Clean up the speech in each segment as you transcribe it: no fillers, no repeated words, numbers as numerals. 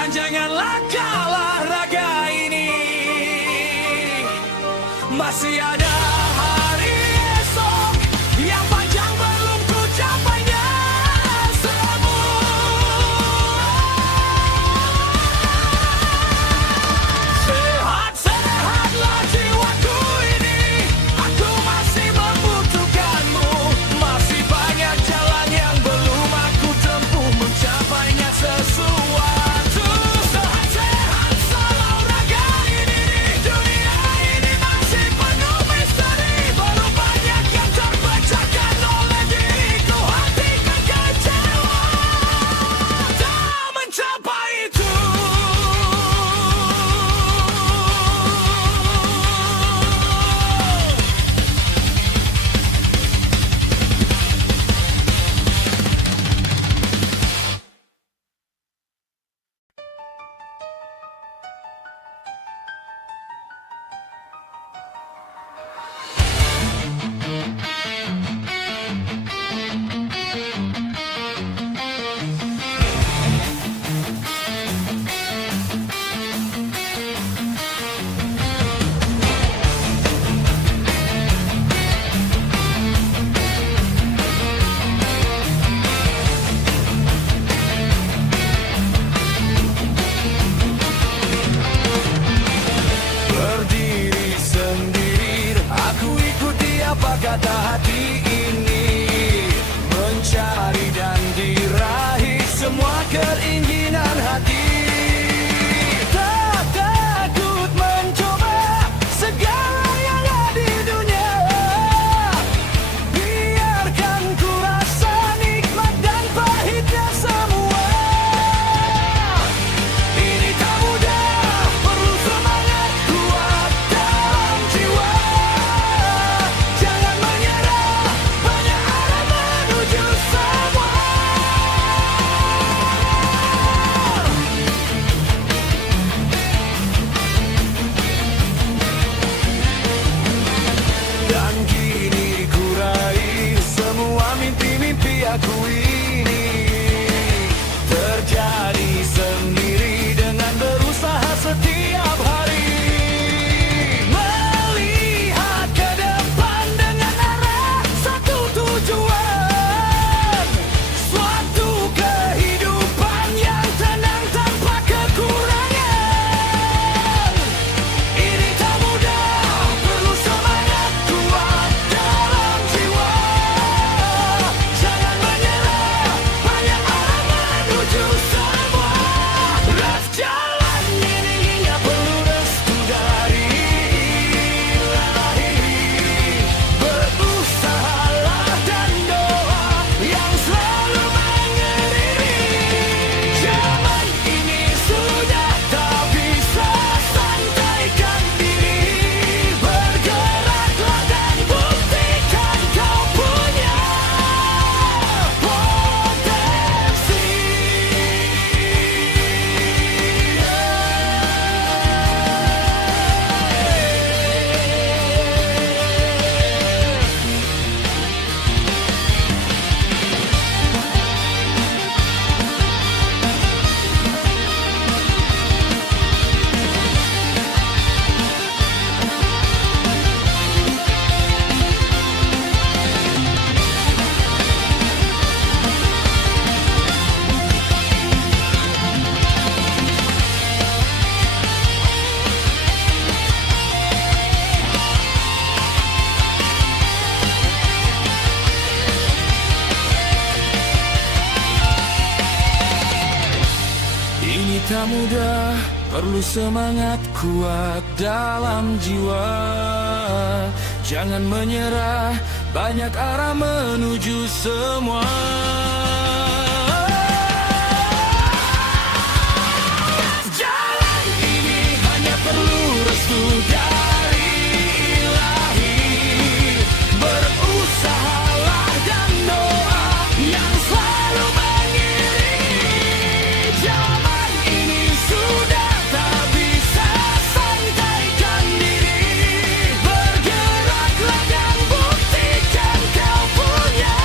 Dan janganlah kalah raga ini. Masih ada hari esok yang panjang belum ku capainya semua. Sehat-sehatlah jiwaku ini, aku masih membutuhkanmu. Masih banyak jalan yang belum aku tempuh mencapainya sesuatu. Sehat-sehat selalu raga ini, dunia ini masih penuh misteri. Baru banyak yang terpecahkan oleh diriku, hatiku kecewa tak mencapai itu. Berdiri sendiri, aku ikuti apa kata hati ini. Mencari dan diraih semua keinginan hati. Tak takut mencoba segala yang ada di dunia. Biarkan ku rasa nikmat dan pahitnya semua. Ini tak mudah, perlu semangat kuat dalam jiwa. Jangan menyerah, banyak arah menuju semua. Dan kini ku raih semua mimpi-mimpi aku ini. Terjadi sendiri dengan berusaha setiap hari. Melihat ke depan dengan arah satu tujuan. Suatu kehidupan yang tenang tanpa kekurangan. Ini tak mudah, perlu semangat kuat dalam jiwa. Jangan menyerah, banyak arah menuju semua. Berat jalan ini hingga perlu restu dari Ilahi. Berusahalah dan doa yang selalu mengiringi. Zaman ini sudah tak bisa santaikan diri. Bergeraklah dan buktikan kau punya potensi. Ini tak mudah, perlu semangat kuat dalam jiwa. Jangan menyerah, banyak arah menuju semua. Jalan ini hanya perlu restu dari Ilahi. Berusahalah dan doa yang selalu mengiringi. Zaman ini sudah tak bisa santaikan diri. Bergeraklah dan buktikan kau punya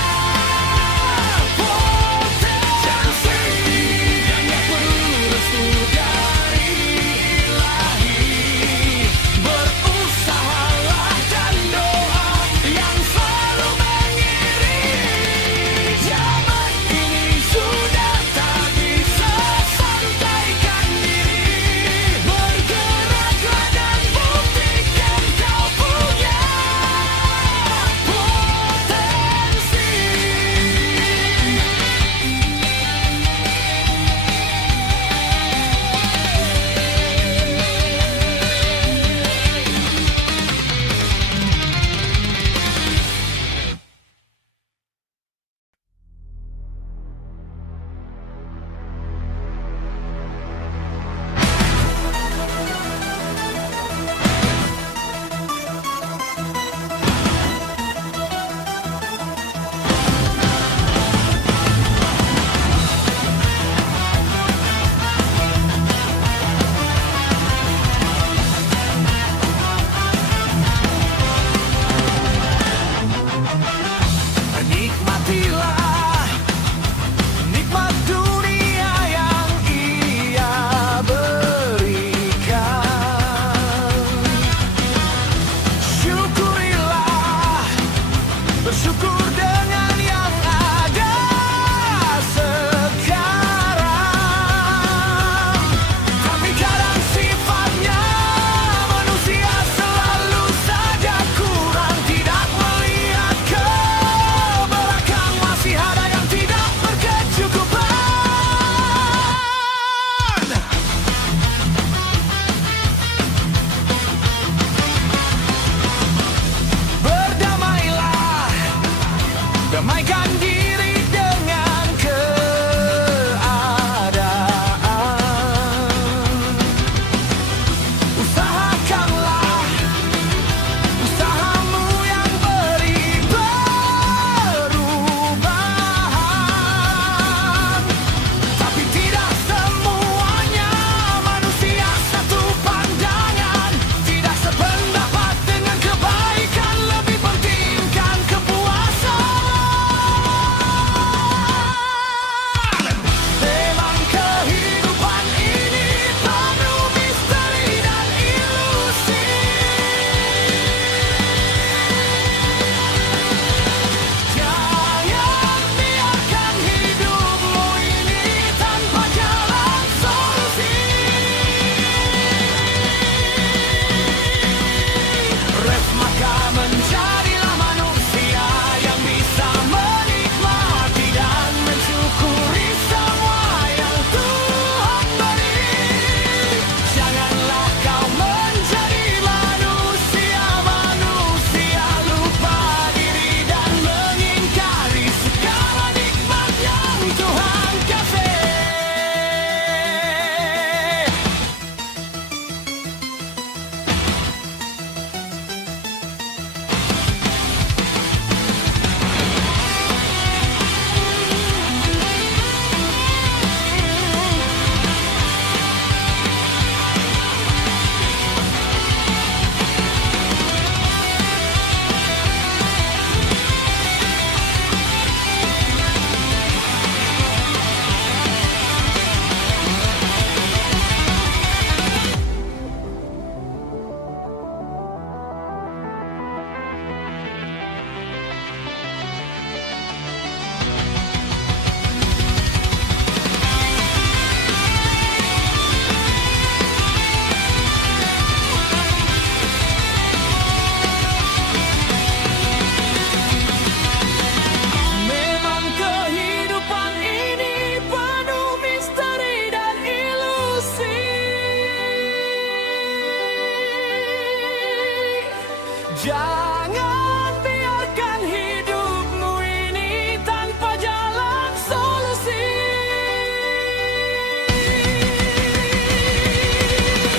Jangan biarkan hidupmu ini tanpa jalan solusi.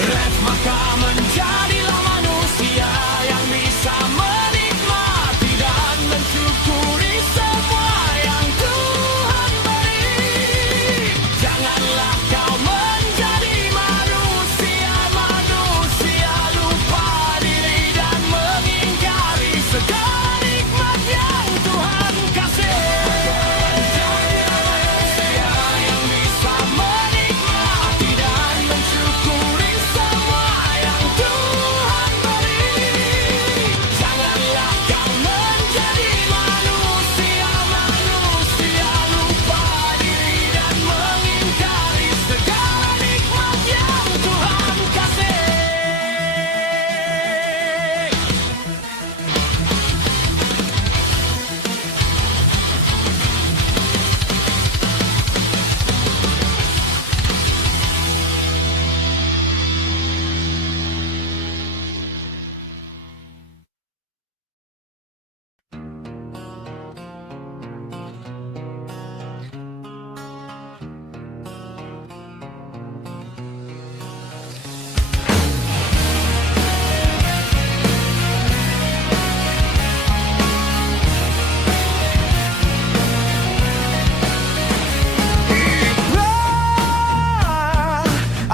Red maka menjadilah manusia yang bisa menikmati dan mensyukuri semua yang Tuhan beri. Janganlah kau menjadi manusia lupa diri dan mengingkari segala nikmat yang Tuhan kasih. Jadilah manusia yang bisa menikmati dan mensyukuri semua yang Tuhan beri. Janganlah kau menjadi manusia lupa diri dan mengingkari segala nikmat yang Tuhan kasih.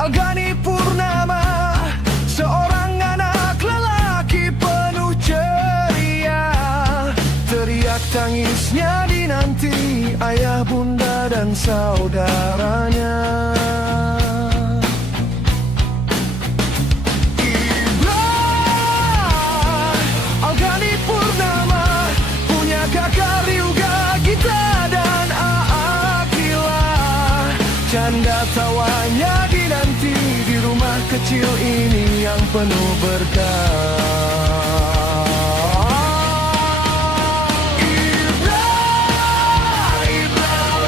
Algani Purnama, seorang anak lelaki penuh ceria. Teriak tangisnya dinanti ayah, bunda, dan saudaranya. Algani Purnama punya kakak Ryuga, Gita, dan Akila. Canda tawanya dinanti di rumah kecil ini yang penuh berkah.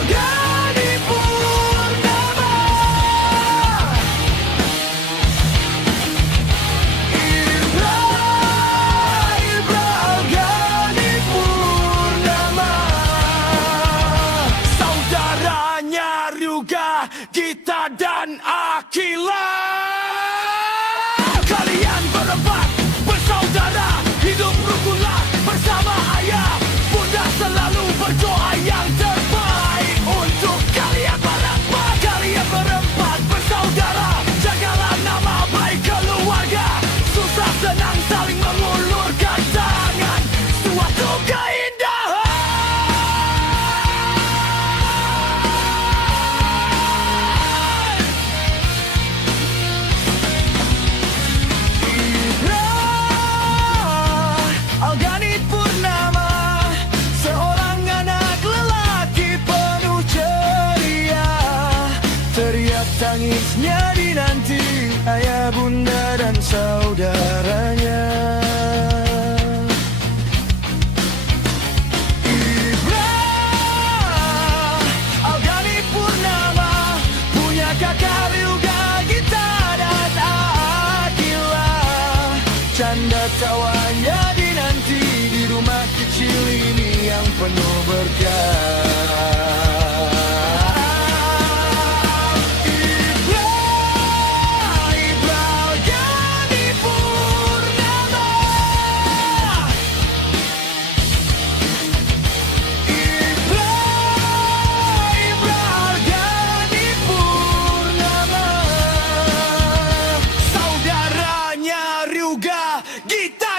Algani Purnama. Algani Purnama. Saudaranya Ryuga, Gita, dan Akila. Kalian berempat bersaudara, hidup rukunlah bersama ayah, bunda, selalu berdoa yang terbaik untuk kalian berempat. Kalian berempat bersaudara, jagalah nama baik keluarga. Susah senang saling mengulurkan tangan, suatu keindahan. Algani Purnama, seorang anak lelaki penuh ceria. Teriak tangisnya dinanti ayah, bunda, dan saudaranya. Algani Purnama punya kakak Ryuga, Gita, dan Akila. Canda tawanya dinanti di rumah kecil ini yang penuh berkah. Algani Purnama. Algani Purnama. Saudaranya Ryuga, Gita,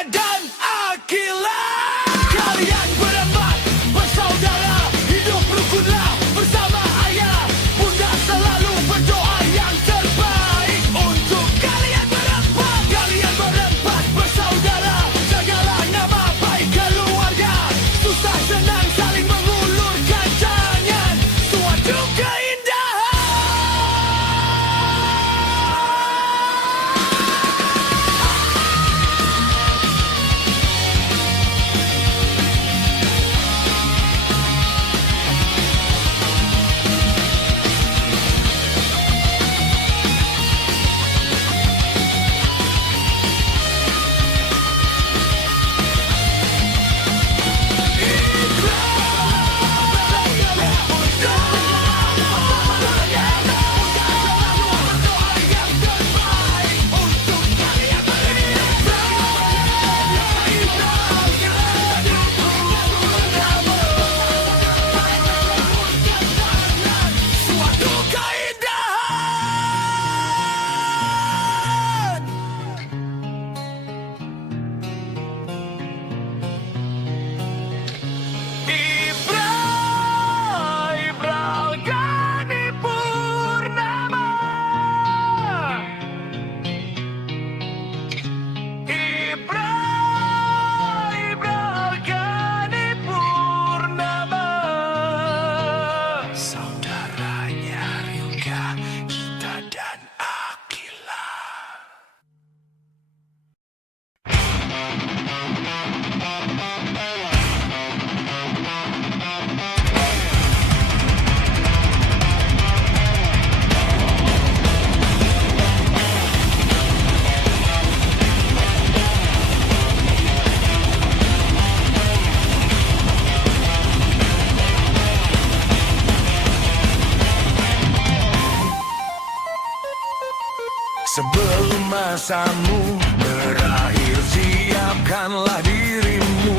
Masamu berakhir, siapkanlah dirimu.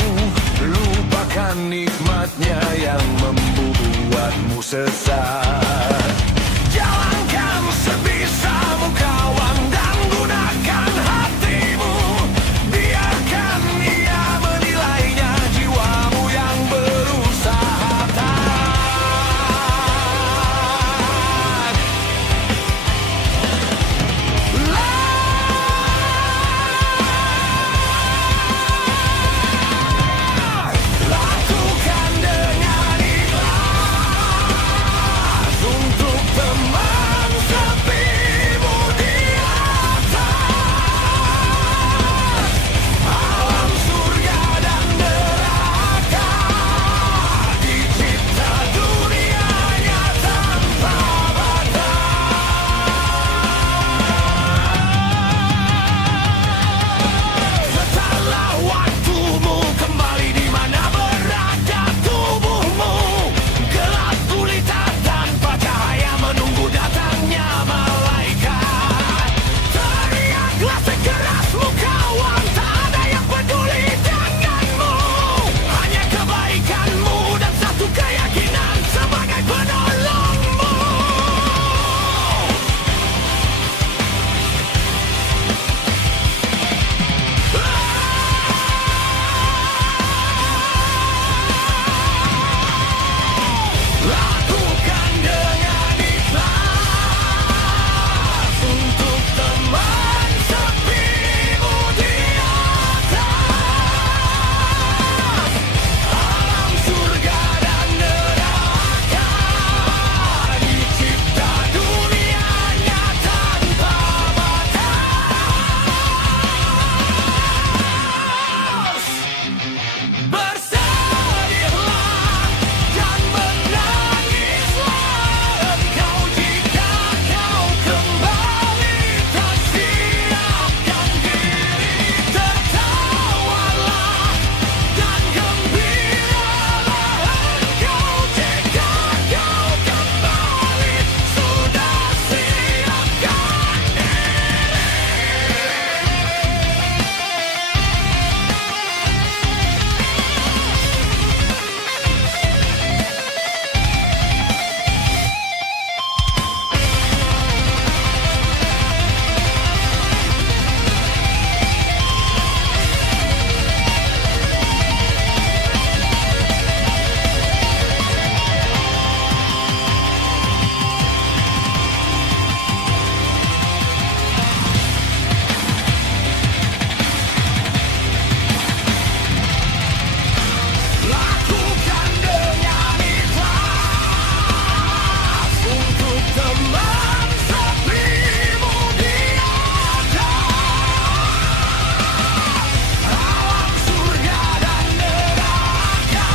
Lupakan nikmatnya yang membuatmu sesat. Jalankan sebisamu kawan, dan gunakan hatimu. Biarkan ia menilainya, jiwamu yang berusaha taat. Lakukan dengan ikhlas untuk teman sepimu di atas. Alam surga dan neraka dicipta dunianya tanpa batas. Letaklah waktumu kembali di mana berada tubuhmu. Gelap gulita tanpa cahaya menunggu datangnya malaikat. Teriaklah sekerasmu kawan, tak ada yang peduli denganmu. Hanya kebaikanmu dan satu keyakinan sebagai penolongmu. Lakukan dengan ikhlas untuk teman sepimu di atas. Alam surga dan neraka dicipta dunianya tanpa batas. Bersedihlah dan menangislah engkau jika kau kembali tak siapkan diri. Tertawalah dan gembiralah engkau jika kau kembali sudah siapkan Lakukan dengan ikhlas untuk teman sepimu di atas. Alam surga dan neraka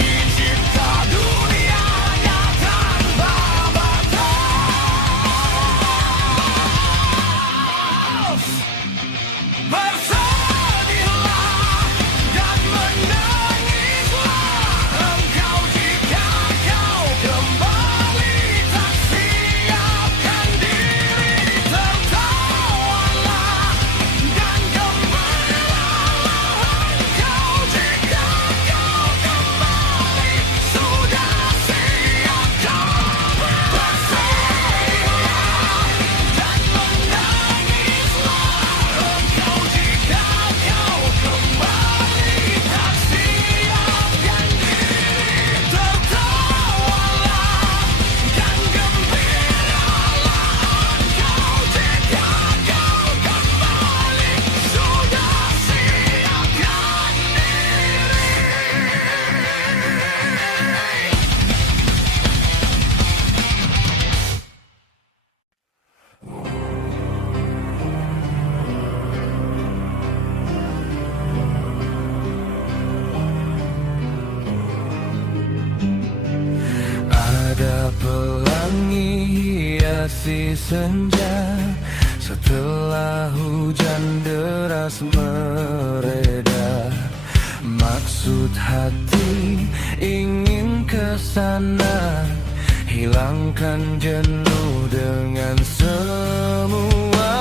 dicipta dunianya tanpa batas. Bersedihlah dan menangislah engkau jika kau kembali tak siapkan diri. Tertawalah dan gembiralah engkau jika kau kembali sudah siapkan. Bersedihlah dan menangislah engkau jika kau kembali tak siapkan diri. Tertawalah dan gembiralah engkau jika kau kembali sudah siapkan Ada pelangi hiasi senja setelah hujan deras mereda. Maksud hati ingin ke sana, hilangkan jenuh dengan semua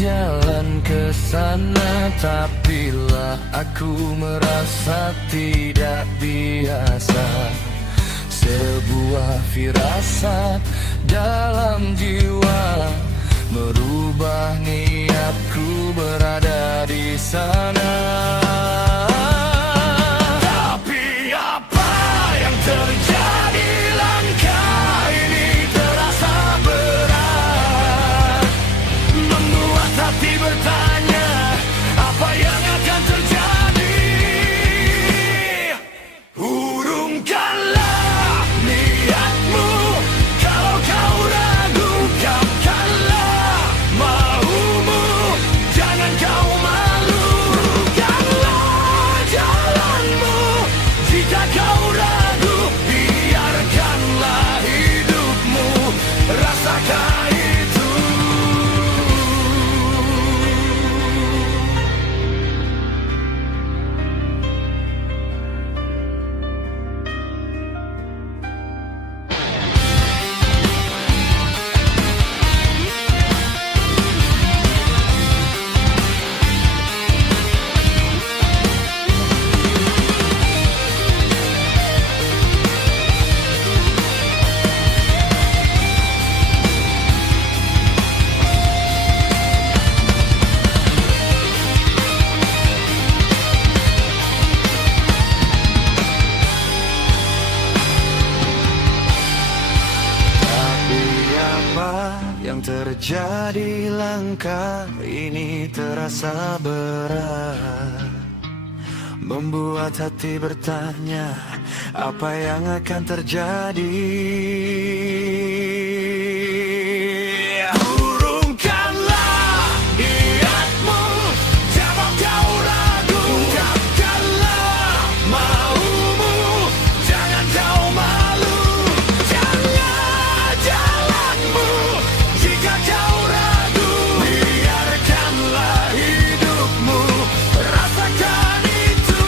berjalan ke sana, tapi lah aku merasa tidak biasa. Sebuah firasat dalam jiwa merubah niatku berada di sana. Tapi apa yang terjadi, langkah ini terasa berat, membuat hati bertanya apa yang akan terjadi. Urungkanlah niatmu, kalau kau ragu ungkapkanlah maumu, jangan kau malu. Urungkanlah jalanmu, jika kau ragu biarkanlah hidupmu rasakan itu. Yang terjadi, langkah ini terasa berat, membuat hati bertanya apa yang akan terjadi. Urungkanlah niatmu, jawab kau ragu, ungkapkanlah maumu, jangan kau malu. Jangan jalanmu, jika kau ragu biarkanlah hidupmu rasakan itu.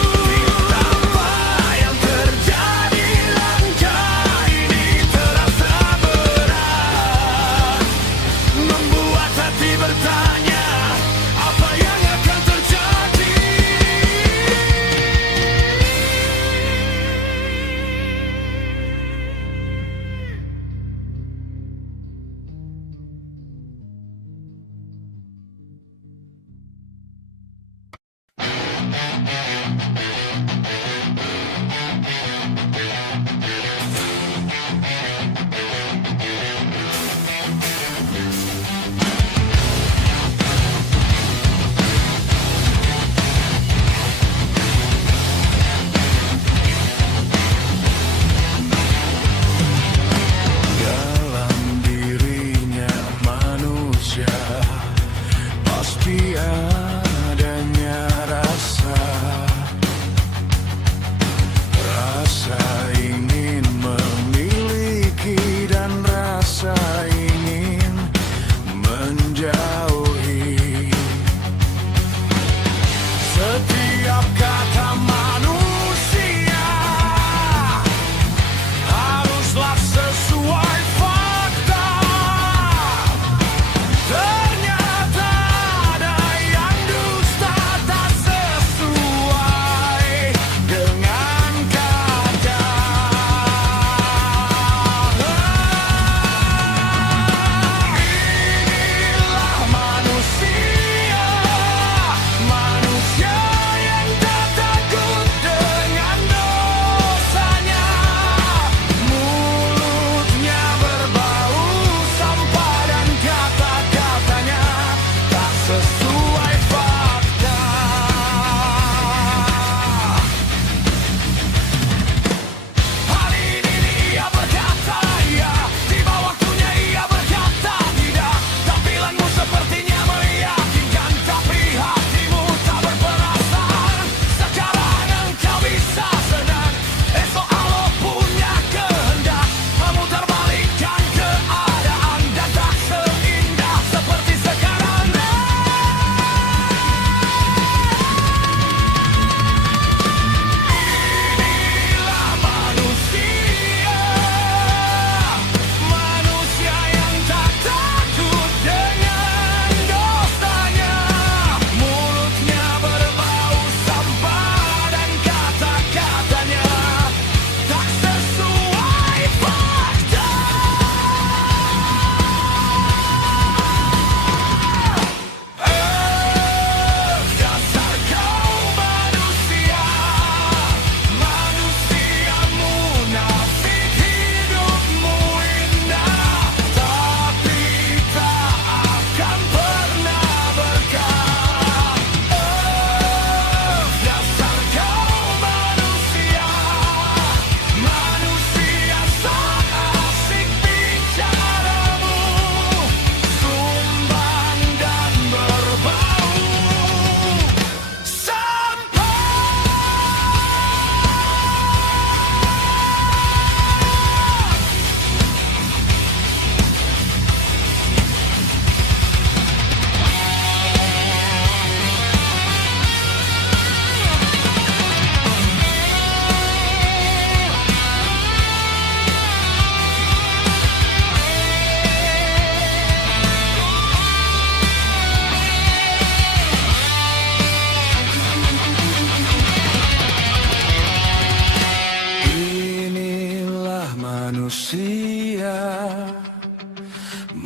Apa yang terjadi, langkah ini terasa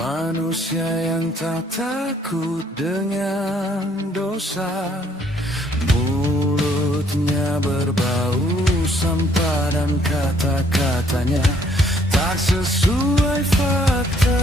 Manusia yang tak takut dengan dosa, mulutnya berbau sampah dan kata-katanya tak sesuai fakta.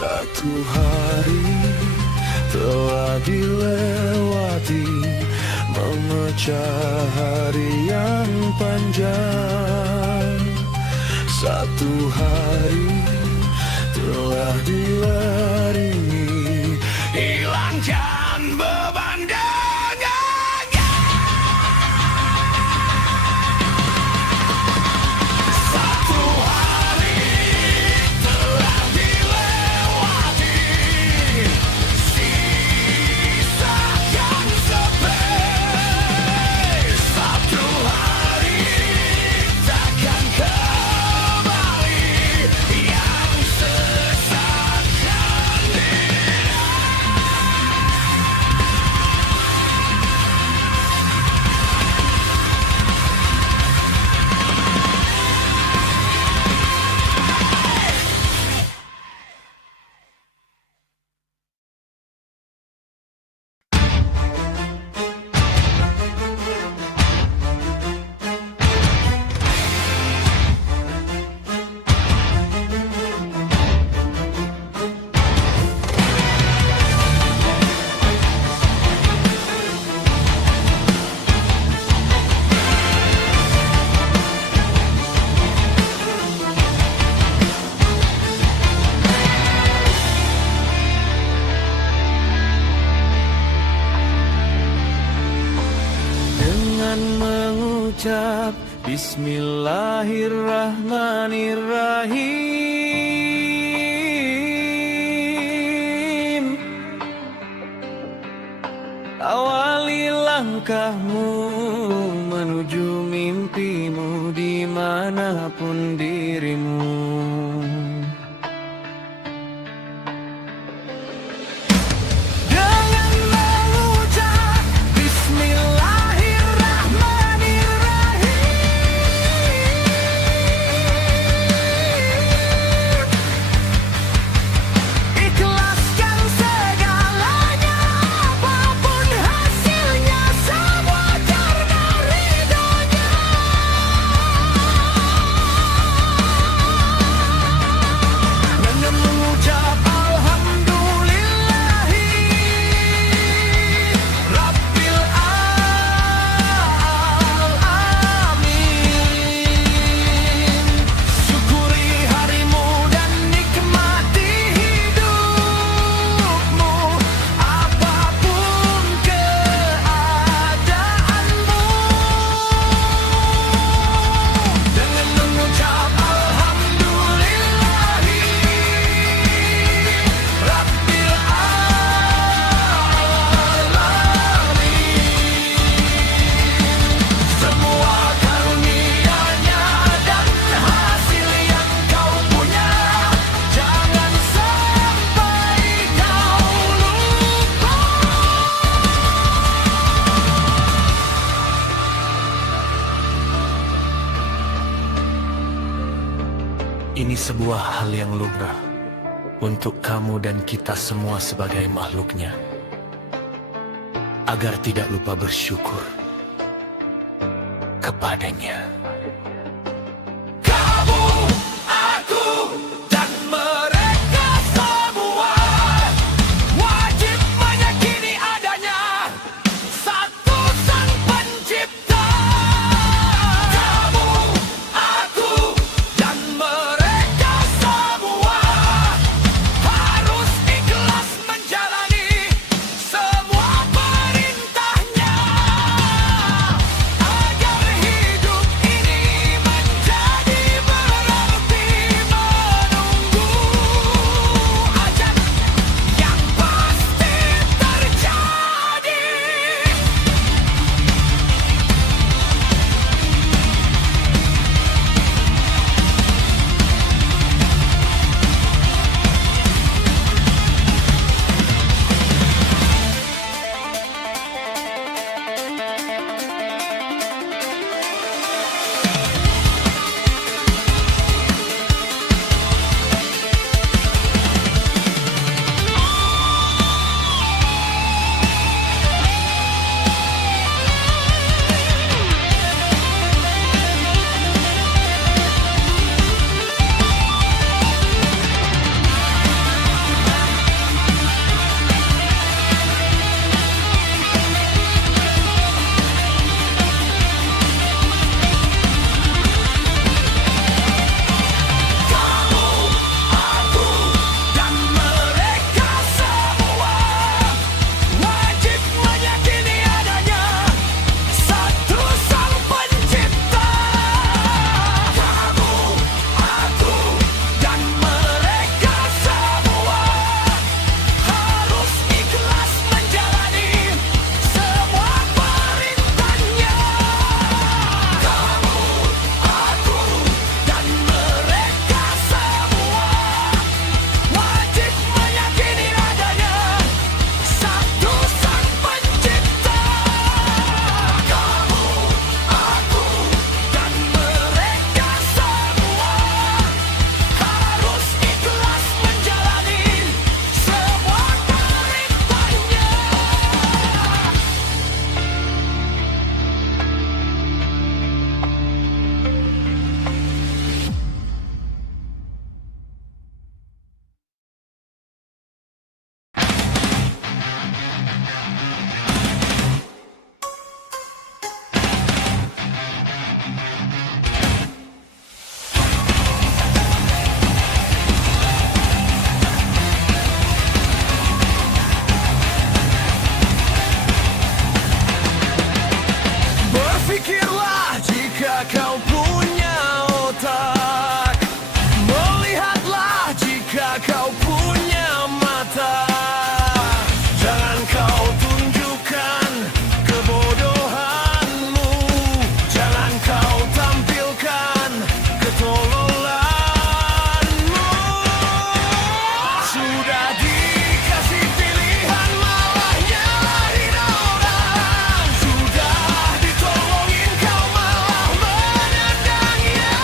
Satu hari telah dilewati, memecah hari yang panjang. Satu hari telah diiringi, hilangkan beban dengannya. Satu hari telah dilewati, sisakan sepi. mengucap Bismillahirrahmanirrahim. Awali langkahmu menuju mimpimu dimanapun dirimu. Dengan mengucap Bismillahirrahmanirrahim, ikhlaskan segalanya, apapun hasilnya, semua karena ridhonya. Dengan mengucap Alhamdulillahi Rabbil Alamin, syukuri harimu dan nikmati hidupmu, apapun keadaanmu. Dengan mengucap Alhamdulillahi Rabbil Alamin, semua karunia-Nya dan hasil yang kau punya, jangan sampai kau lupa. Ini sebuah hal yang lumrah untuk kamu dan kita semua sebagai makhluknya, agar tidak lupa bersyukur kepadanya. Kamu, aku, dan mereka semua wajib meyakini adanya satu Sang Pencipta. Kamu, aku, dan mereka semua harus ikhlas menjalani semua perintahnya, agar hidup punya mata. Jangan kau tunjukkan kebodohanmu. Jangan kau tampilkan ketololanmu. Sudah dikasih pilihan malah nyalahin orang. Sudah ditolongin kau malah menendangnya.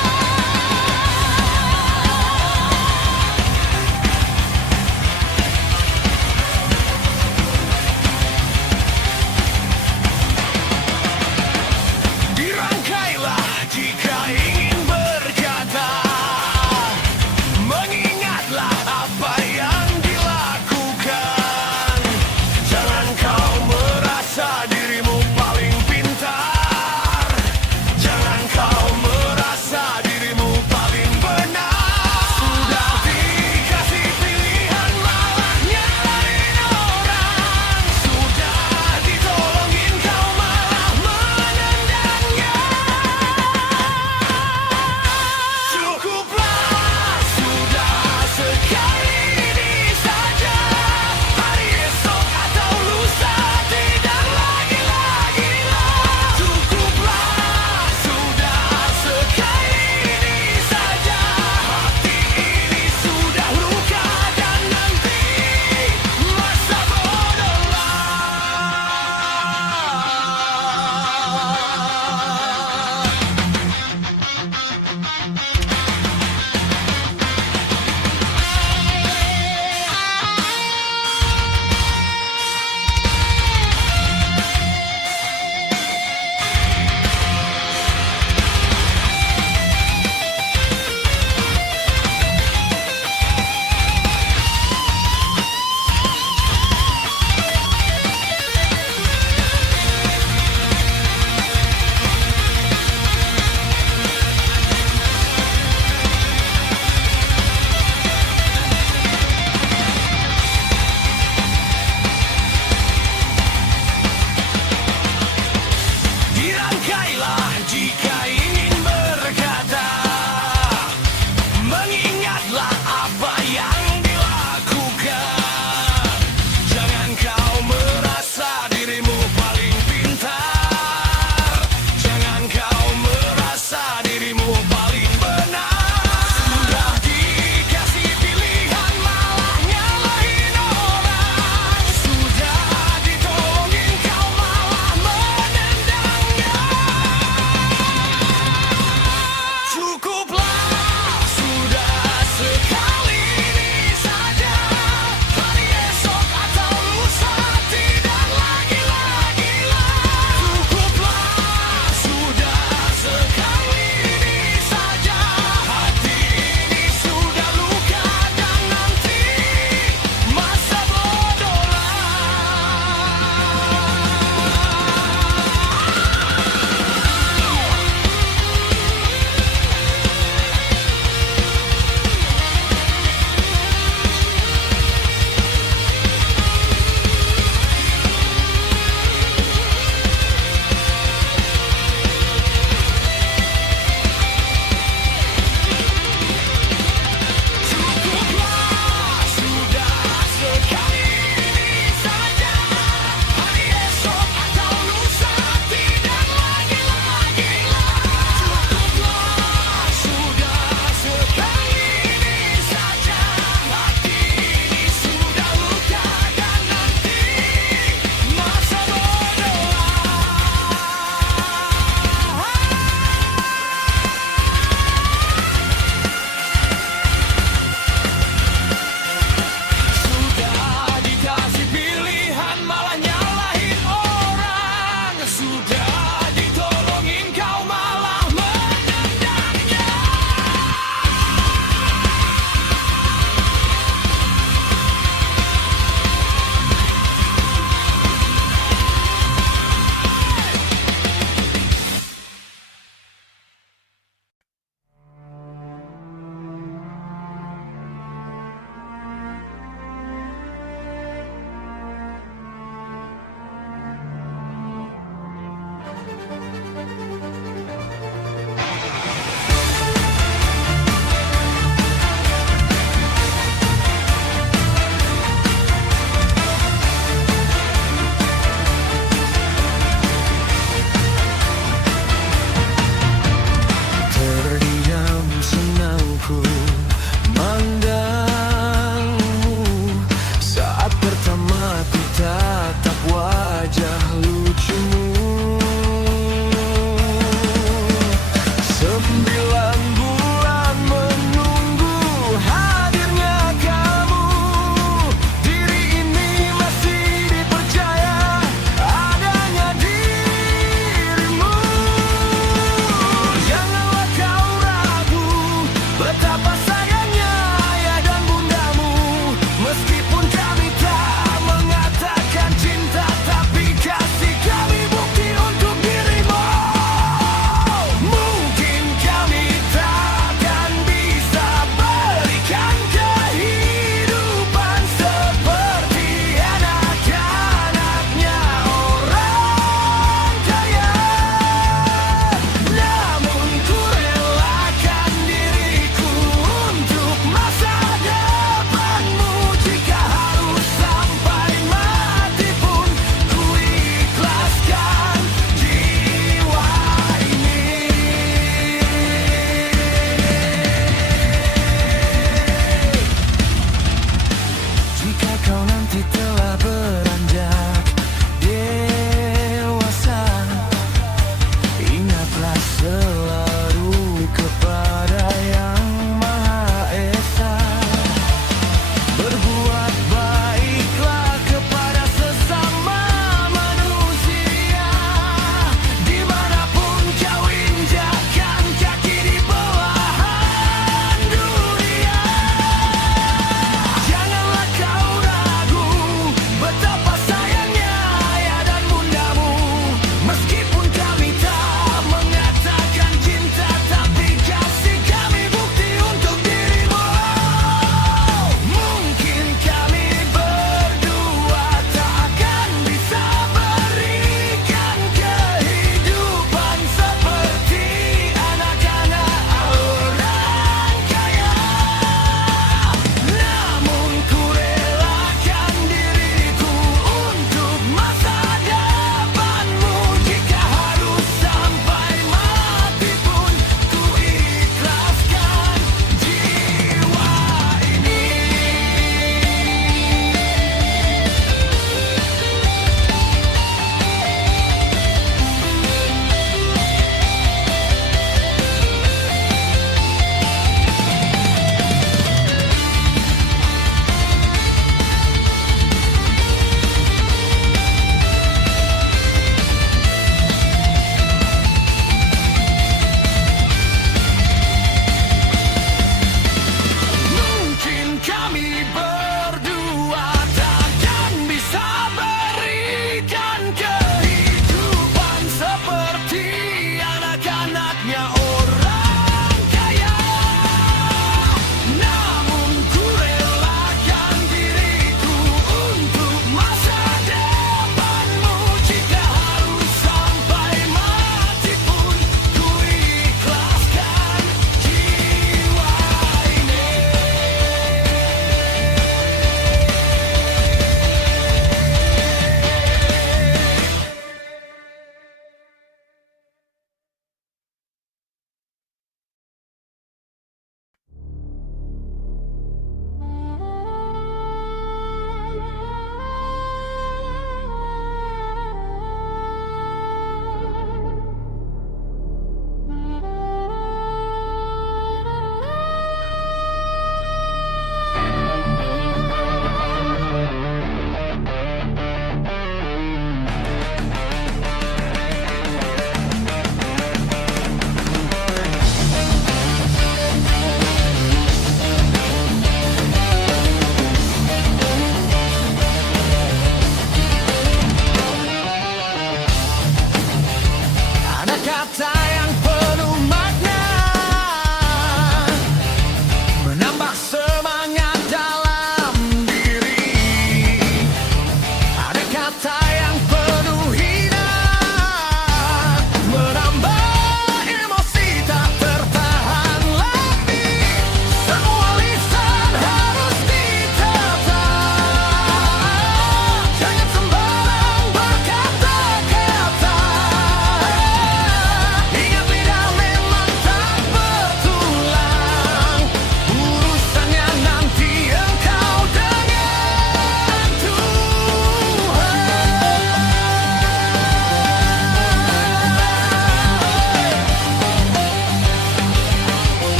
Dirangkailah jika ingin berkata. Mengingatlah apa yang dilakukan. Jangan kau merasa dirimu paling pintar. Jangan kau merasa dirimu paling benar. Sudah dikasih pilihan malah nyalain orang. Sudah ditolongin kau malah menendangnya. Cukuplah sudah sekali ini.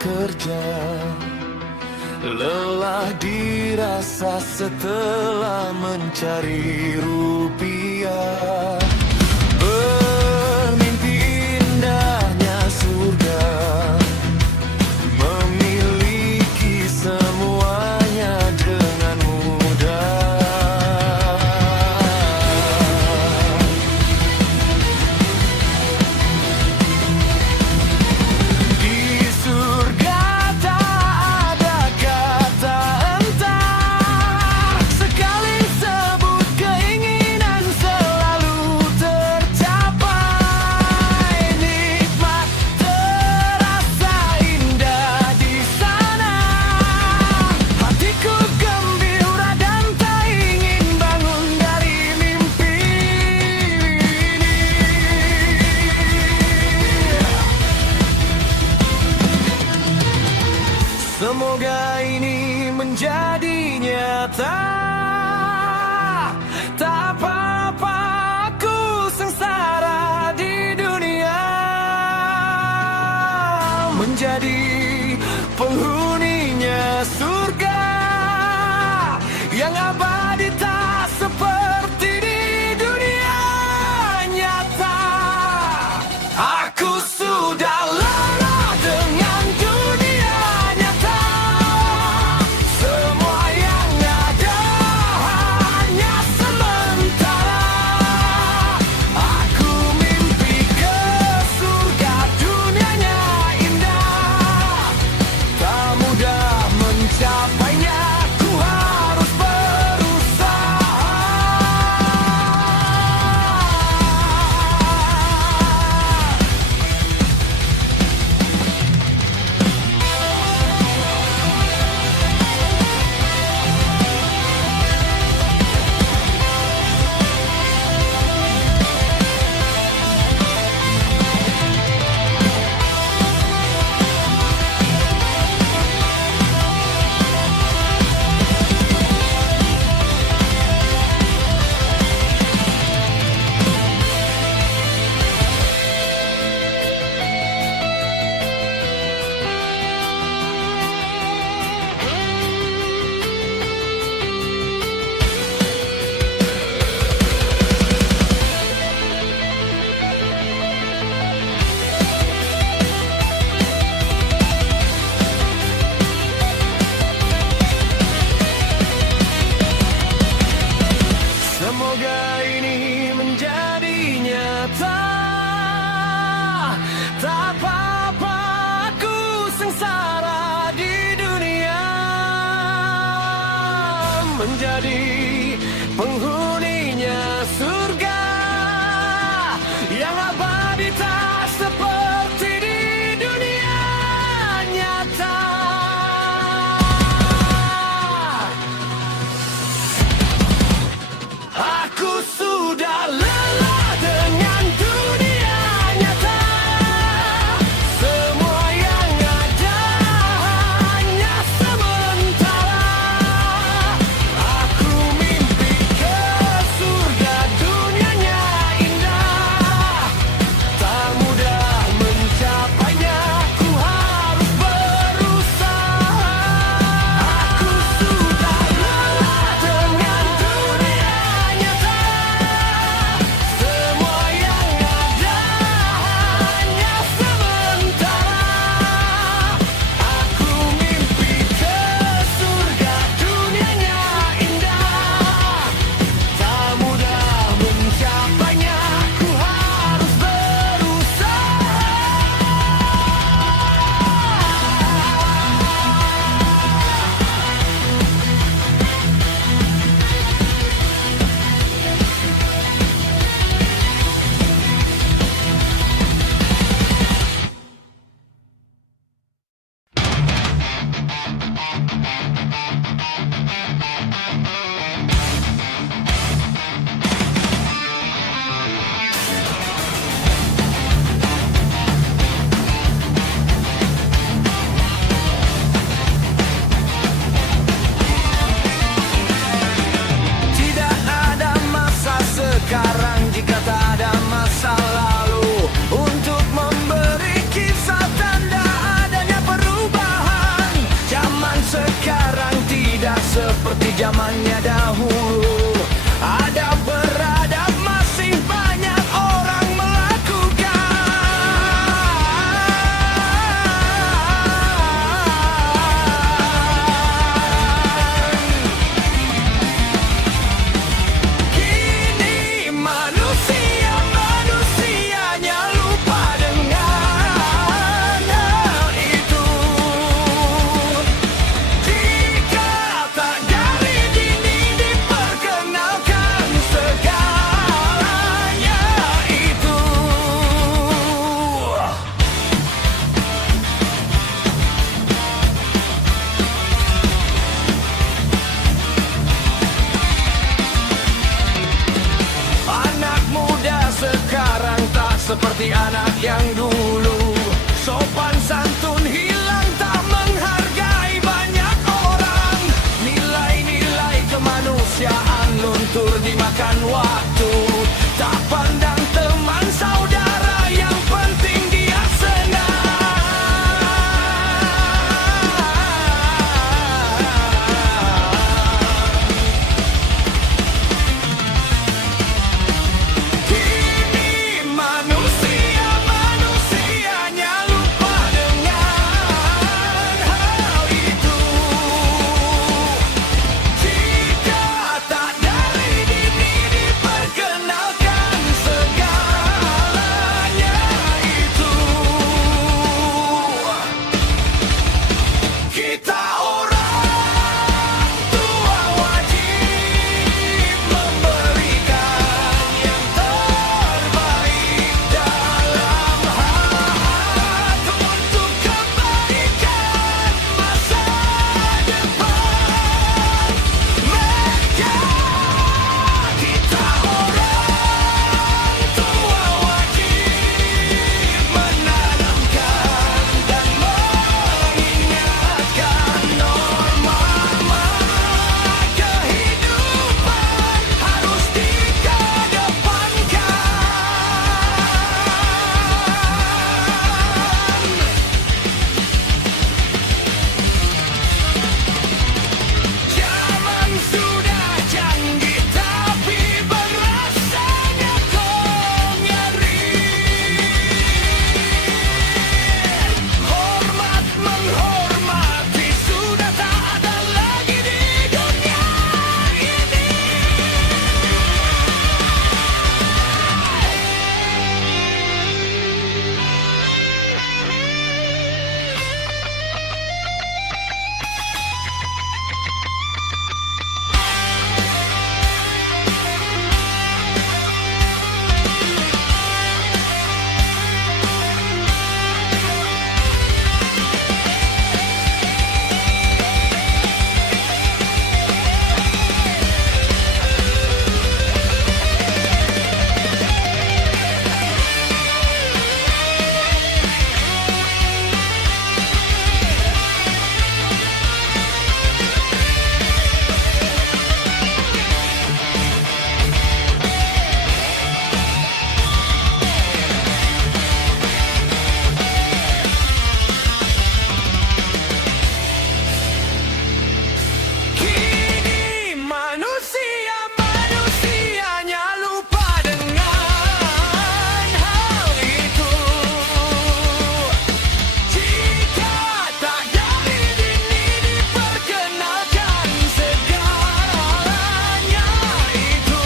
kerja, lelah dirasa setelah mencari rupiah. Bermimpi indahnya surga, memiliki semuanya dengan mudah. Di surga tak ada kata entar, sekali sebut keinginan selalu tercapai. Nikmat terasa indah di sana, hatiku gembira dan tak ingin bangun dari mimpi ini. Semoga ini menjadi nyata. Tak apa-apa aku sengsara di dunia, menjadi penghuninya surga yang abadi tak seperti di dunia nyata. Aku sudah lelah dengan dunia nyata, semua yang ada hanya sementara. Aku mimpi ke surga, dunianya indah, tak mudah mencapainya, ku harus berusaha. Semoga ini menjadi nyata. Tak apa-apa aku sengsara di dunia, menjadi penghuninya surga yang abadi tak seperti di dunia nyata. Aku sudah lelah dengan dunia nyata, semua yang ada hanya sementara. Aku mimpi ke surga, dunianya indah, tak zamannya dahulu. Ada beradab masih banyak orang melakukan. Kini manusianya lupa dengan hal itu. Jika tak dari dini diperkenalkan segalanya itu. Anak muda sekarang tak seperti anak yang dulu. Sopan santun hilang, tak menghargai banyak orang. Nilai-nilai kemanusiaan luntur dimakan waktu. Tak pandang teman saudara, yang penting dia senang. Kini manusianya lupa dengan hal itu. Jika tak dari dini diperkenalkan segalanya itu. Kita orang tua wajib memberikan yang terbaik dalam hak untuk kebaikan masa depan mereka. Kita orang tua wajib menanamkan dan mengingatkan norma kehidupan harus dikedepankan. Zaman sudah canggih tapi berasanya kok ngeri. Hormat menghormati sudah tak ada lagi di dunia ini. Kini manusianya lupa dengan hal itu. Jika tak dari dini diperkenalkan segalanya itu.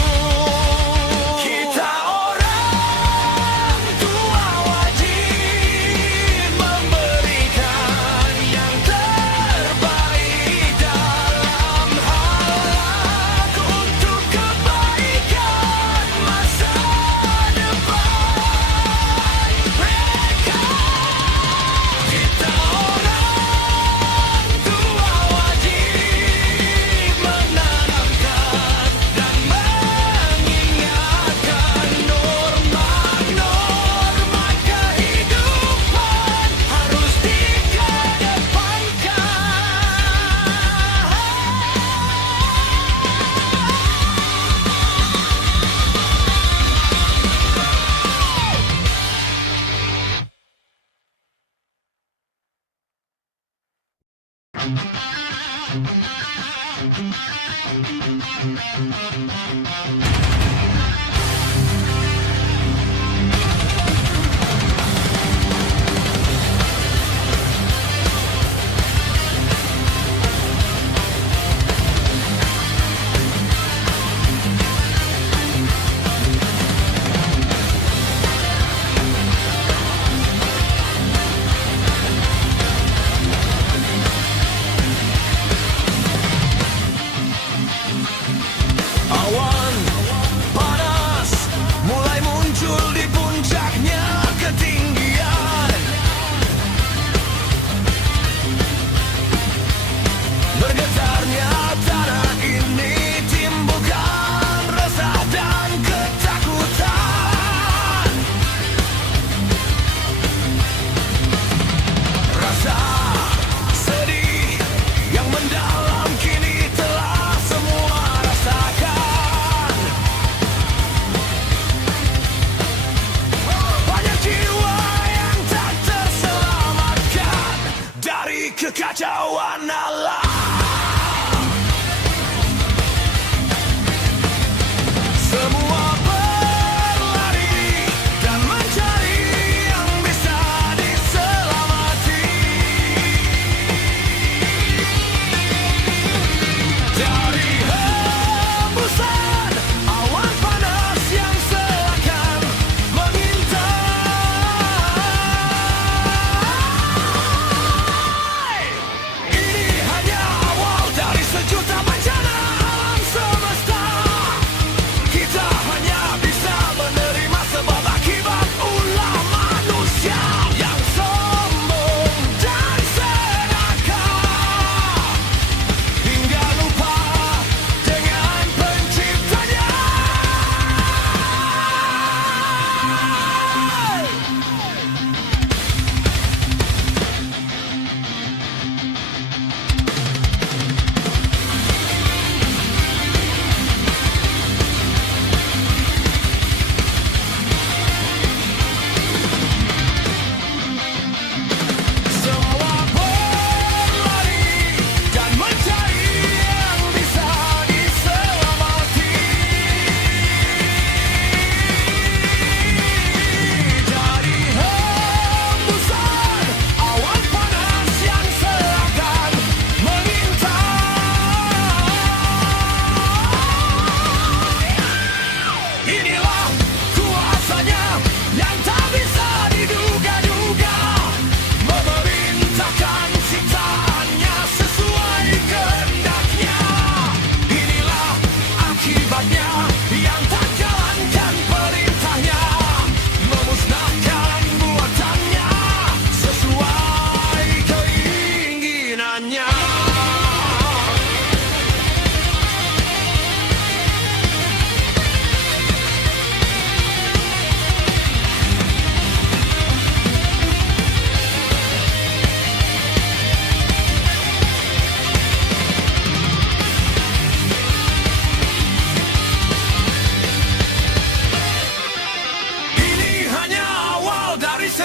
Kita orang tua wajib memberikan yang terbaik dalam hak untuk kebaikan masa depan mereka. Kita orang tua wajib menanamkan dan mengingatkan norma kehidupan harus dikedepankan.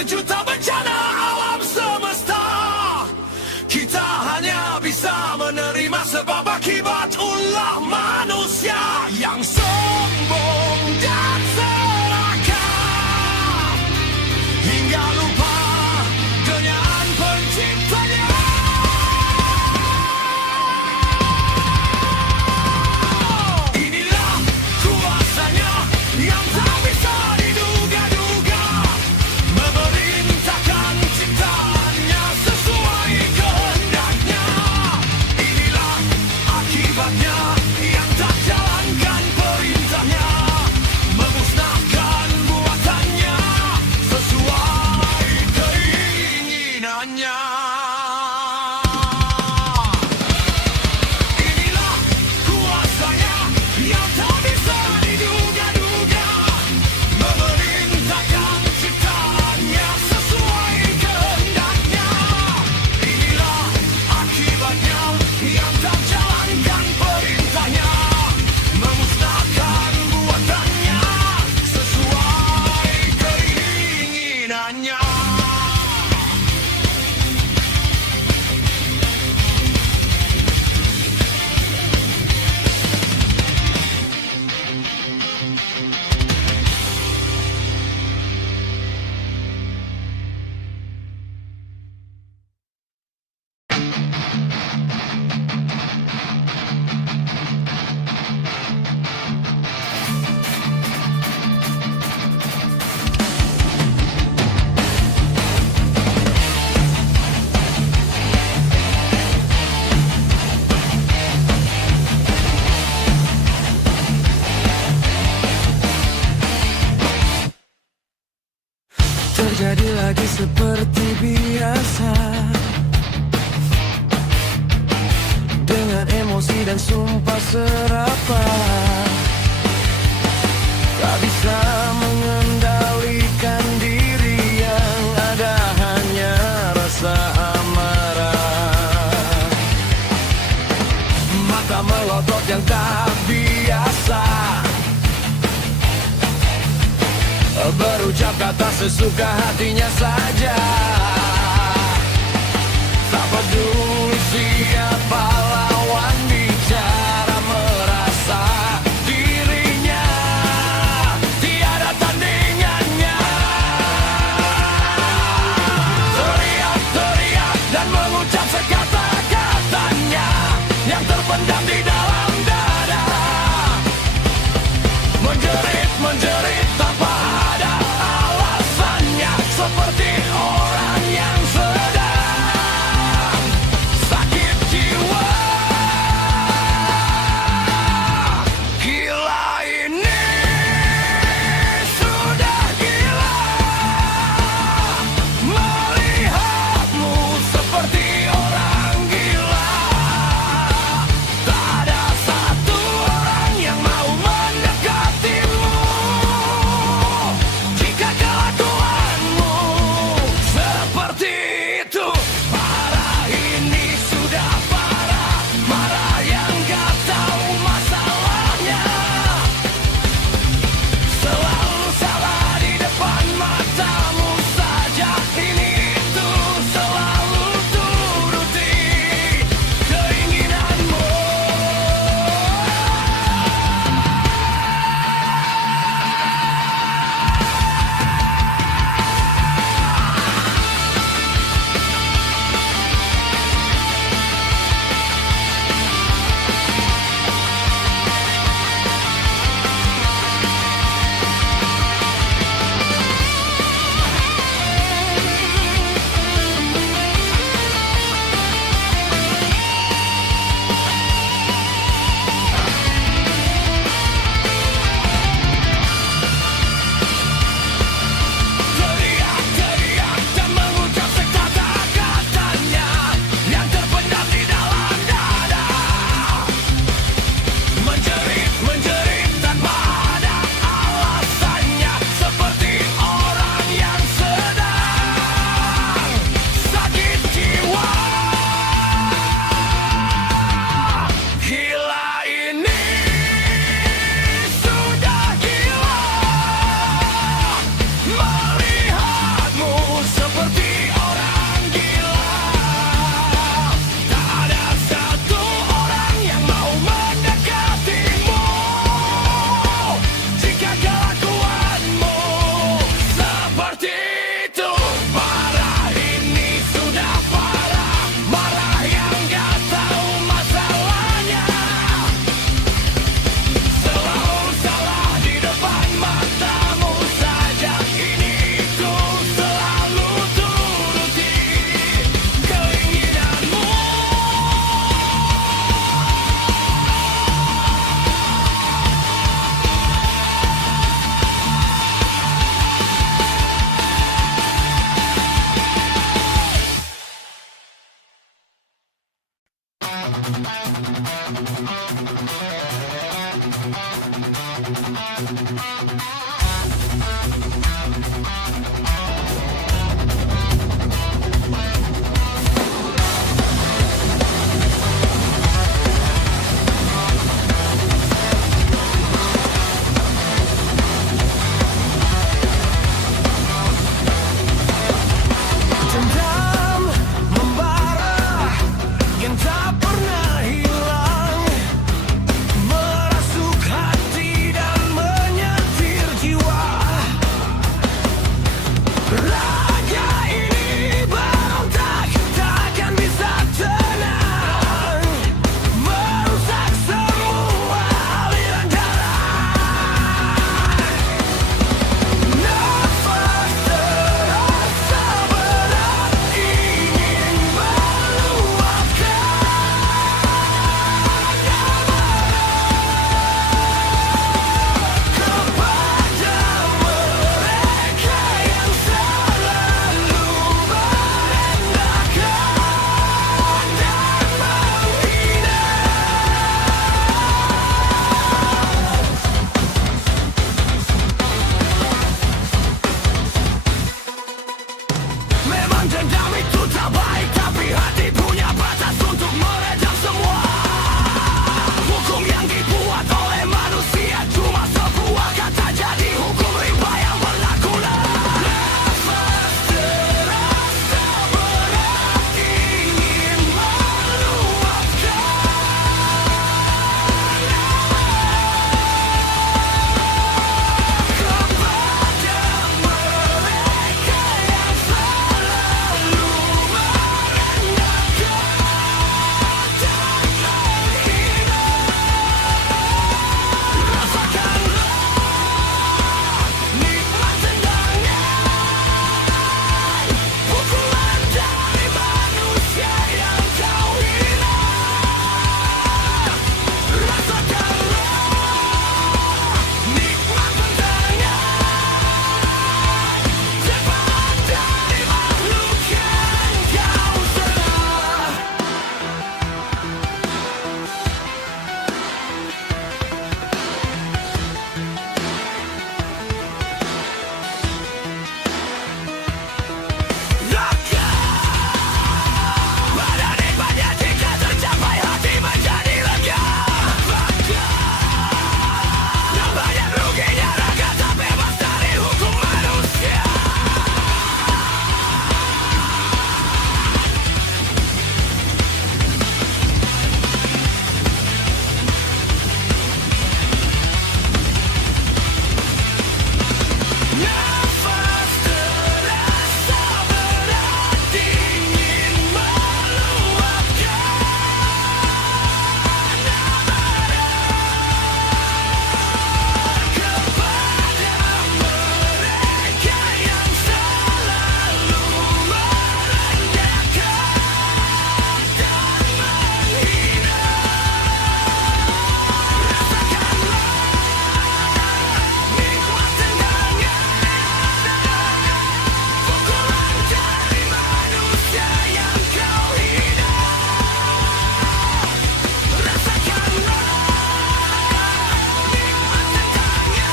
sejuta bencana alam semesta. Kita hanya bisa menerima sebab akibat ulah manusia yang sombong dan serakah hingga lupa kenyaan penciptanya. Inilah kuasanya yang tak bisa diduga-duga, memerintahkan ciptaannya sesuai kehendaknya. Inilah akibatnya yang tak jalankan perintahnya, memusnahkan buatannya sesuai keinginannya. Inilah kuasanya yang tak bisa diduga-duga, memerintahkan ciptaannya sesuai kehendaknya. Inilah akibatnya yang tak jalankan perintahnya, memusnahkan buatannya sesuai keinginannya. Terjadi lagi seperti biasa, dengan emosi dan sumpah serapah. Tak bisa mengendalikan diri, yang ada hanya rasa amarah. Mata melotot yang tak biasa, berucap kata sesuka hatinya saja. Tak peduli siapa lawan bicara, merasa dirinya tiada tandingannya. Teriak-teriak dan mengucap sekata-katanya yang terpendam di dalam dada. Menjerit-menjerit tanpa ada alasannya, seperti orang yang sedang sakit jiwa. Gila ini sudah gila, melihatmu seperti orang gila. Tak ada satu orang yang mau mendekatimu jika kelakuanmu Raga ini berontak, takkan bisa tenang, merusak semua aliran darah. Nafas terasa berat, ingin meluapkan kepada mereka yang selalu merendahkan dan menghina. Memang dendam itu tak baik, tapi hati punya batas untuk meredam semua. Hukum yang dibuat oleh manusia cuma sebuah kata, jadi hukum rimba yang berlaku. Nafas terasa berat, ingin meluapkan kepada mereka yang selalu merendahkan dan menghina. Rasakanlah nikmat tendangnya, pukulan dari manusia yang kau hina. Rasakanlah nikmat tendangnya, cepat dari makhluk yang kau serang. Lega pada nikmatnya jika tercapai, hati menjadi lega. Lega yang banyak ruginya raga, tak bebas dari hukum manusia. Nafas terasa berat, ingin meluapkan kepada mereka yang selalu merendahkan dan menghina. Rasakanlah nikmat tendangnya, pukulan dari manusia yang kau hina. Rasakanlah nikmat tendangnya,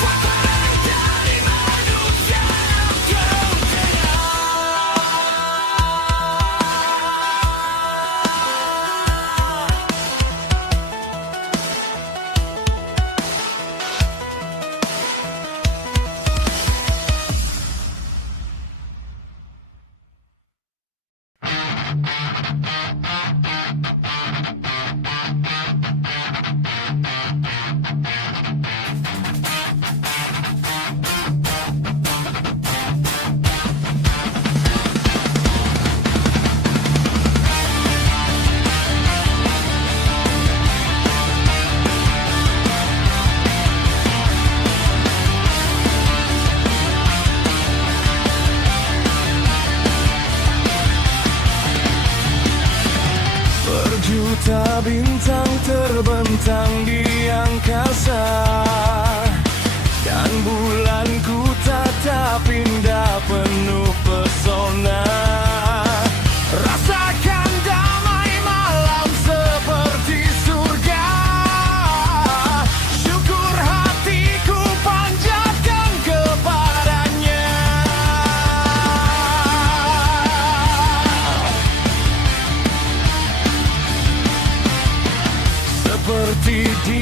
pukulan dari manusia yang kau hina. Berjuta bintang terbentang di angkasa, dan bulanku tatap indah penuh pesona. Rasakan damai malam seperti surga, syukur hatiku panjatkan kepadanya. Seperti di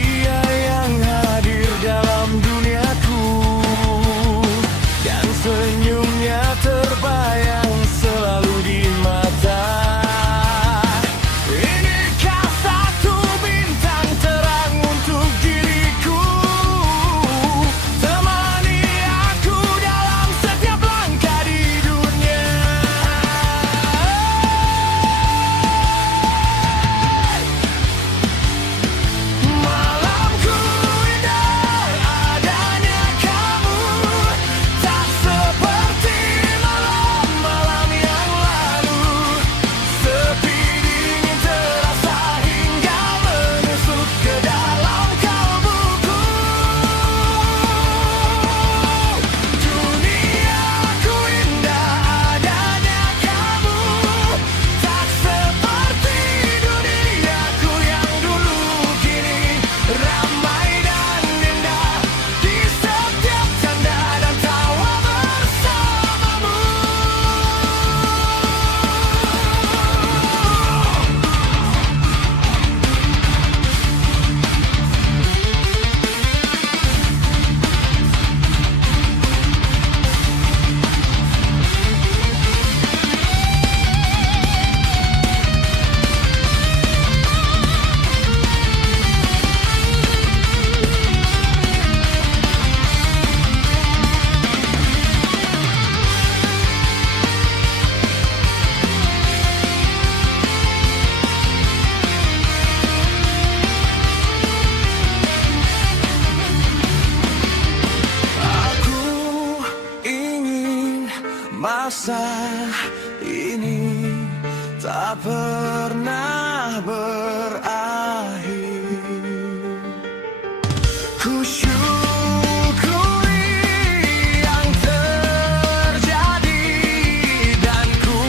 Masa ini tak pernah berakhir. Ku syukuri yang terjadi dan ku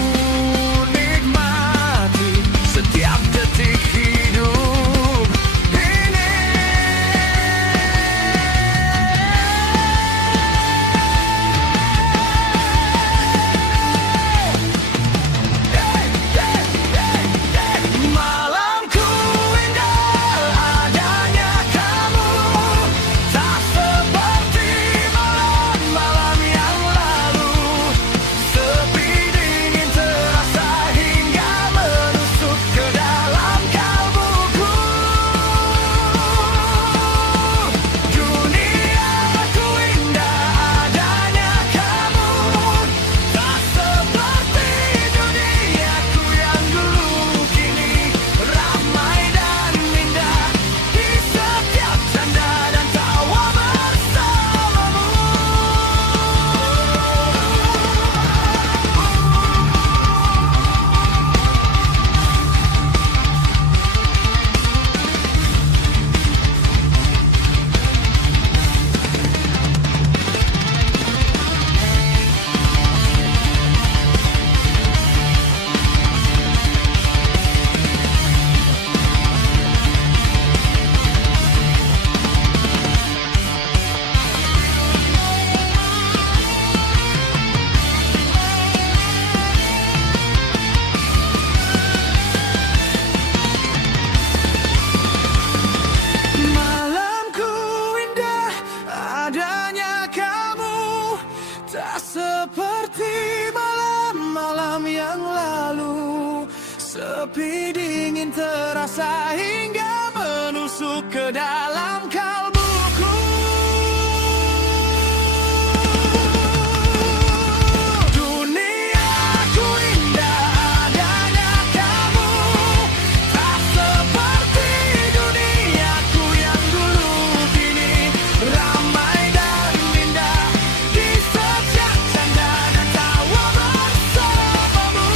nikmati setiap detik hidup ini. Malamku indah adanya kamu, tak seperti malam-malam yang lalu. Sepi dingin terasa hingga menusuk ke dalam kalbuku. Duniaku indah adanya kamu, tak seperti duniaku yang dulu. Kini ramai dan indah di setiap canda dan tawa bersamamu. Malamku indah adanya kamu, tak seperti malam-malam yang lalu. Sepi dingin terasa hingga menusuk ke dalam kalbuku. Duniaku indah adanya kamu, tak seperti duniaku yang dulu. Kini ramai dan indah di setiap canda dan tawa bersamamu.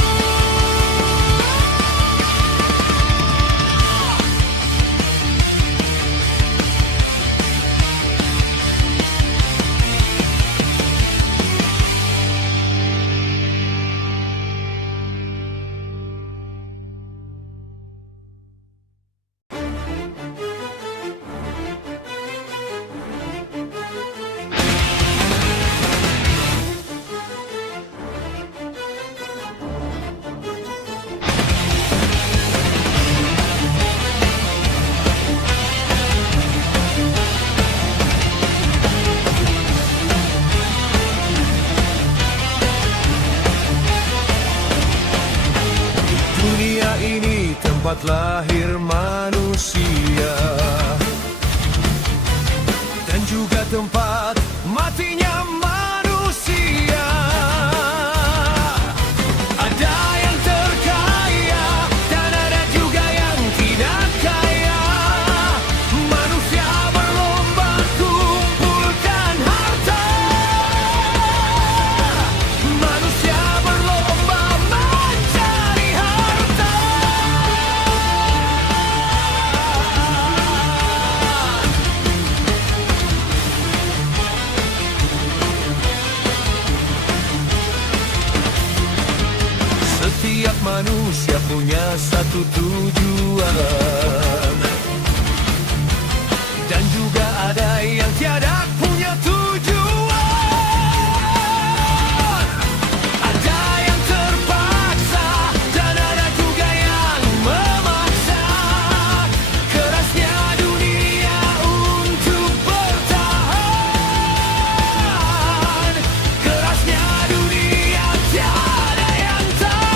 Dunia ini tempat lahir manusia dan juga tempat matinya manusia. Ada yang terkaya dan ada juga yang tidak kaya. Manusia berlomba kumpulkan harta. Manusia berlomba mencari harta. Setiap manusia punya satu tujuan, dan juga ada yang tiada punya tujuan. Ada yang terpaksa dan ada juga yang memaksa. Kerasnya dunia untuk bertahan. Kerasnya dunia tiada yang tahan.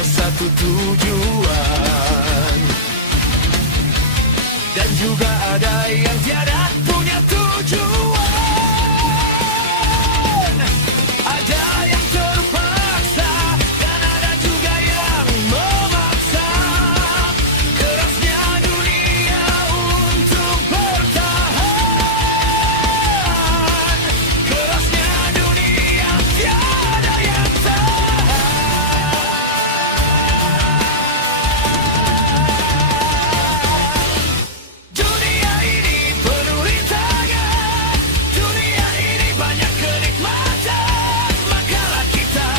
satu tujuan. Dan juga ada yang tiada punya tujuan. Ada yang terpaksa dan ada juga yang memaksa. Kerasnya dunia untuk bertahan. Kerasnya dunia tiada yang Dunia ini penuh rintangan, dunia ini banyak kenikmatan. Makalah kita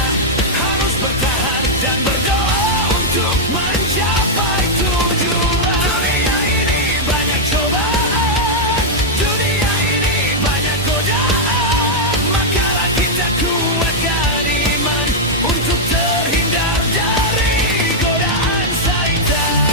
harus bertahan dan berdoa untuk mencapai tujuan. Dunia ini banyak cobaan, dunia ini banyak godaan. Makalah kita kuatkan iman untuk terhindar dari godaan syaitan.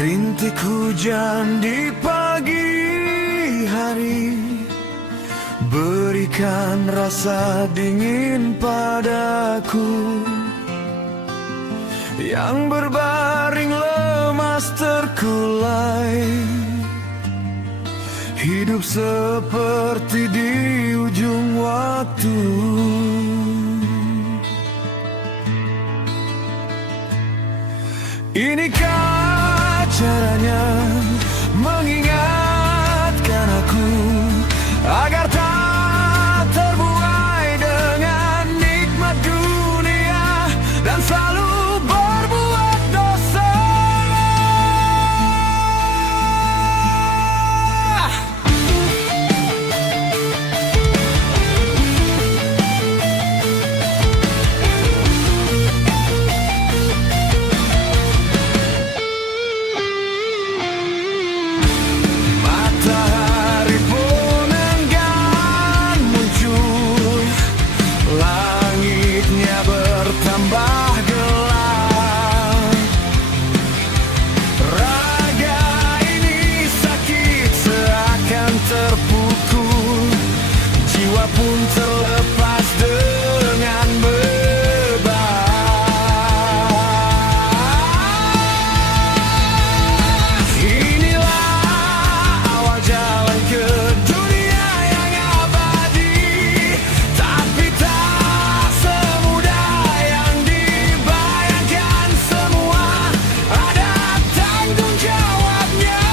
Rintik hujan di pagi hari, berikan rasa dingin padaku. Yang berbaring lemas terkulai, hidup seperti di ujung waktu. Inikah caranya mengingatkan aku agar tak terbuai dengan nikmat dunia dan selalu berbuat dosa. Matahari pun enggan muncul, langitnya bertambah gelap. Raga ini sakit seakan terpukul, jiwa pun terlepas dengan beban. Inilah awal jalan ke dunia yang abadi, tapi tak semudah yang dibayangkan. Semua ada tanggung jawabnya.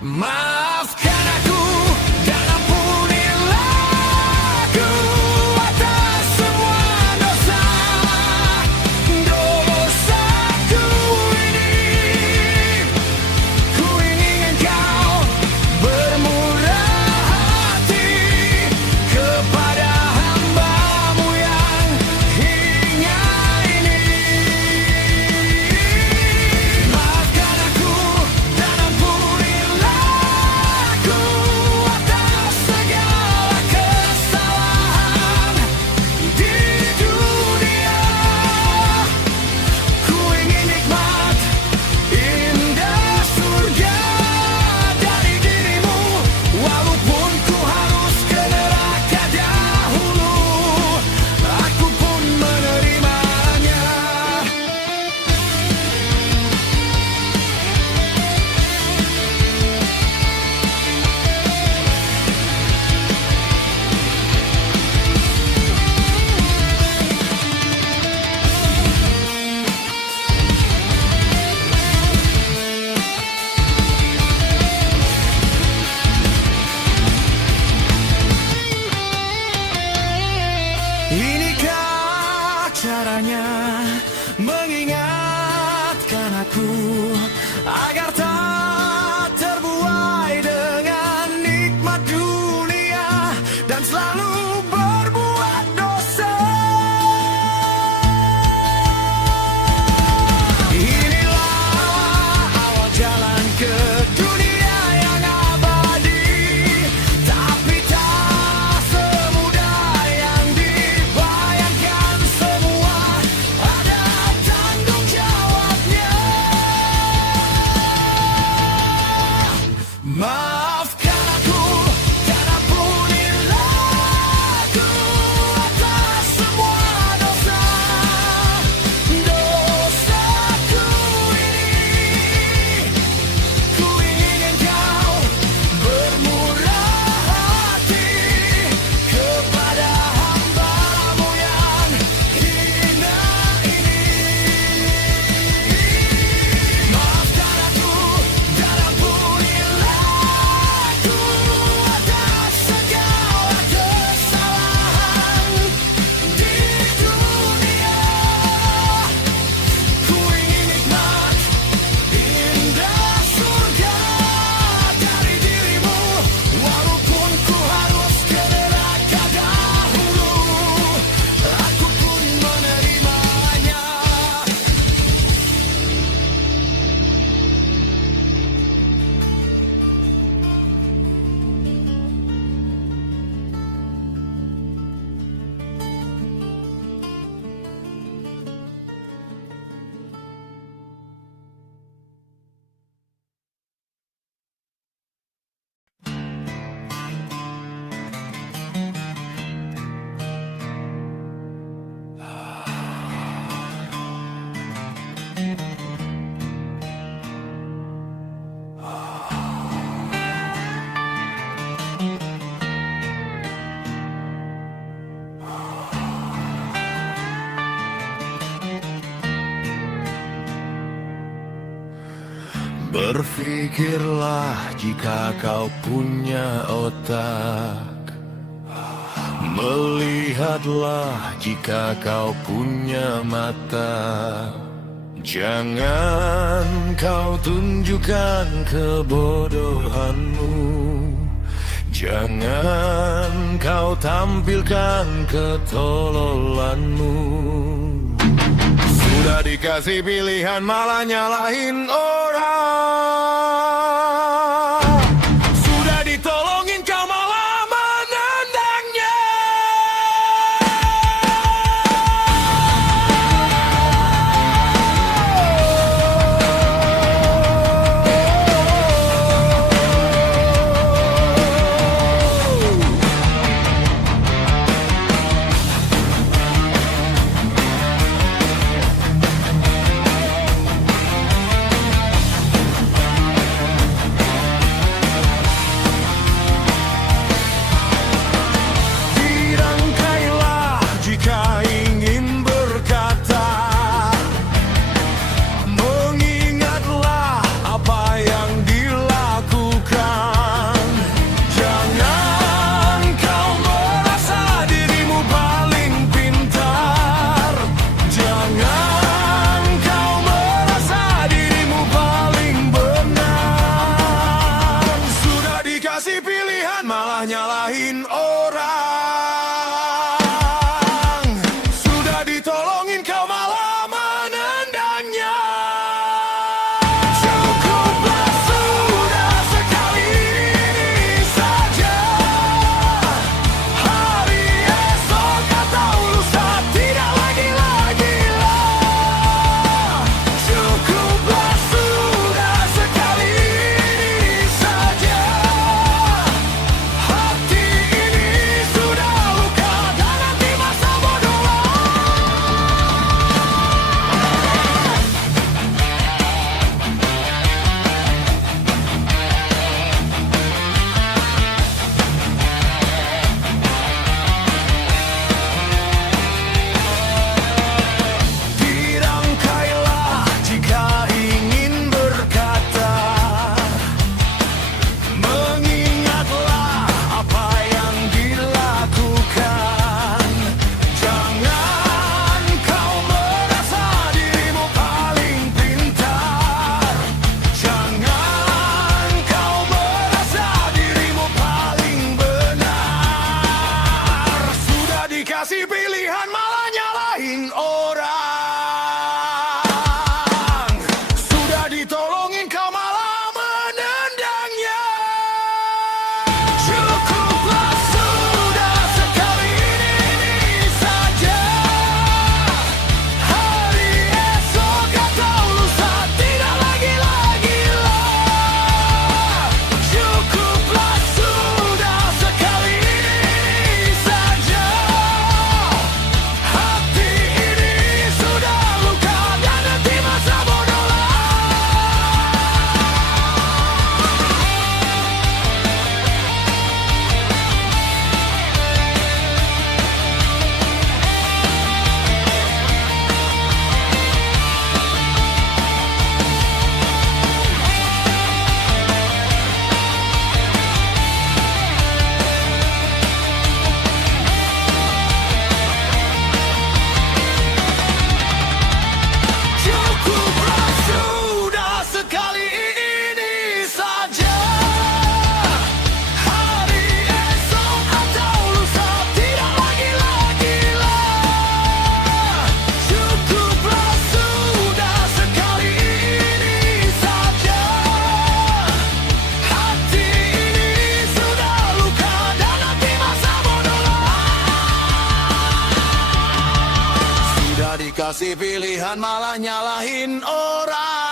Maafkan aku dan ampunilah aku atas semua dosa. Dosaku ini, ku ingin kau bermurah hati kepada hamba-Mu yang hina ini. Maafkan aku dan ampunilah aku atas segala kesalahan di dunia. Ku ingin nikmat indah surga dari diri-Mu, walaupun ku harus ke neraka dahulu, aku pun menerimanya. Inikah caranya mengingatkan aku agar tak terbuai dengan nikmat dunia. Berpikirlah jika kau punya otak. Melihatlah jika kau punya mata. Jangan kau tunjukkan kebodohanmu. Jangan kau tampilkan ketololanmu. Sudah dikasih pilihan malah nyalahin orang. Sudah ditolongin kau malah menendangnya. Dirangkailah jika ingin berkata. Mengingatlah apa yang dilakukan. Jangan kau merasa dirimu paling pintar. Jangan kau merasa dirimu paling benar. Sudah dikasih pilihan malah nyalahin orang. Sudah ditolongin kau malah menendangnya. Cukuplah sudah sekali ini saja. Hari esok atau lusa tidak lagi-lagi lah. Cukuplah sudah sekali ini saja. Hati ini sudah luka dan nanti masa bodoh lah. Dirangkailah jika ingin berkata. Mengingatlah apa yang dilakukan. Jangan kau merasa dirimu paling pintar. Jangan kau merasa dirimu paling benar. Sudah dikasih pilihan malah nyalahin orang. Sudah ditolongin kau malah menendangnya. Cukuplah sudah sekali ini saja. Hari esok atau lusa tidak lagi-lagi lah. Cukuplah sudah sekali ini saja. Hati ini sudah luka dan nanti masa bodoh lah. Cukuplah sudah sekali ini saja. Hari esok atau lusa tidak lagi-lagi lah. Cukuplah sudah sekali ini saja. Hati ini sudah luka dan nanti masa bodoh lah. Sudah dikasih pilihan malah nyalahin orang.